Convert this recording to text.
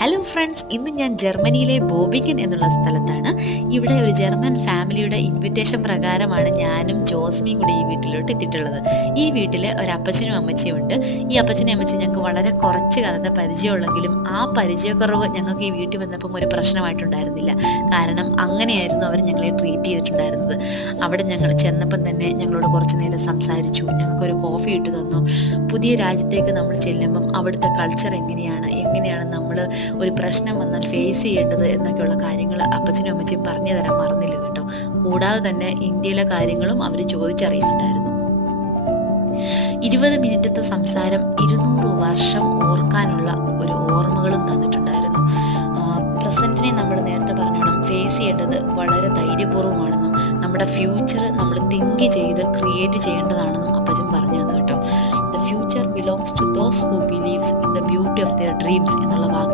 Hello friends, ഇന്ന് ഞാൻ ജർമ്മനിയിലെ ബോബിഗൻ എന്നുള്ള സ്ഥലത്താണ്. ഇവിടെ ഒരു ജർമ്മൻ ഫാമിലിയുടെ ഇൻവിറ്റേഷൻ പ്രകാരമാണ് ഞാനും ജോസ്മിയും കൂടി ഈ വീട്ടിലോട്ട് എത്തിയിട്ടുള്ളത്. ഈ വീട്ടിൽ ഒരു അപ്പച്ചനും അമ്മച്ചിയും ഉണ്ട്. ഈ അപ്പച്ചനും അമ്മച്ചിയും ഞങ്ങൾക്ക് വളരെ കുറച്ച് കാലത്തെ പരിചയമുള്ളെങ്കിലും ആ പരിചയക്കുറവ് ഞങ്ങൾക്ക് ഈ വീട്ടിൽ വന്നപ്പം ഒരു പ്രശ്നമായിട്ടുണ്ടായിരുന്നില്ല. കാരണം അങ്ങനെയായിരുന്നു അവർ ഞങ്ങളെ ട്രീറ്റ് ചെയ്തിട്ടുണ്ടായിരുന്നത്. അവിടെ ഞങ്ങൾ ചെന്നപ്പം തന്നെ ഞങ്ങളോട് കുറച്ച് നേരം സംസാരിച്ചു, ഞങ്ങൾക്കൊരു കോഫി ഇട്ട് തന്നു. പുതിയ രാജ്യത്തേക്ക് നമ്മൾ ചെല്ലുമ്പം അവിടുത്തെ കൾച്ചർ എങ്ങനെയാണ് നമ്മൾ ഒരു പ്രശ്നം വന്നാൽ ഫേസ് ചെയ്യേണ്ടത് എന്നൊക്കെയുള്ള കാര്യങ്ങൾ അപ്പച്ചനും അമ്മച്ചിയും പറഞ്ഞു തരാൻ മറന്നില്ല കേട്ടോ. കൂടാതെ തന്നെ ഇന്ത്യയിലെ കാര്യങ്ങളും അവർ ചോദിച്ചറിയുന്നുണ്ടായിരുന്നു. 20 മിനിറ്റത്തെ സംസാരം 200 വർഷം ഓർക്കാനുള്ള ഒരു ഓർമ്മകളും തന്നിട്ടുണ്ടായിരുന്നു. പ്രസൻറ്റിനെ നമ്മൾ നേരത്തെ പറഞ്ഞോണം ഫേസ് ചെയ്യേണ്ടത് വളരെ ധൈര്യപൂർവ്വമാണെന്നും നമ്മുടെ ഫ്യൂച്ചർ നമ്മൾ തിങ്ക് ചെയ്ത് ക്രിയേറ്റ് ചെയ്യേണ്ടതാണെന്നും അപ്പച്ചൻ പറഞ്ഞു തന്നു കേട്ടോ. The future belongs to those who believes in the beauty of their dreams എന്നുള്ള വാക്ക്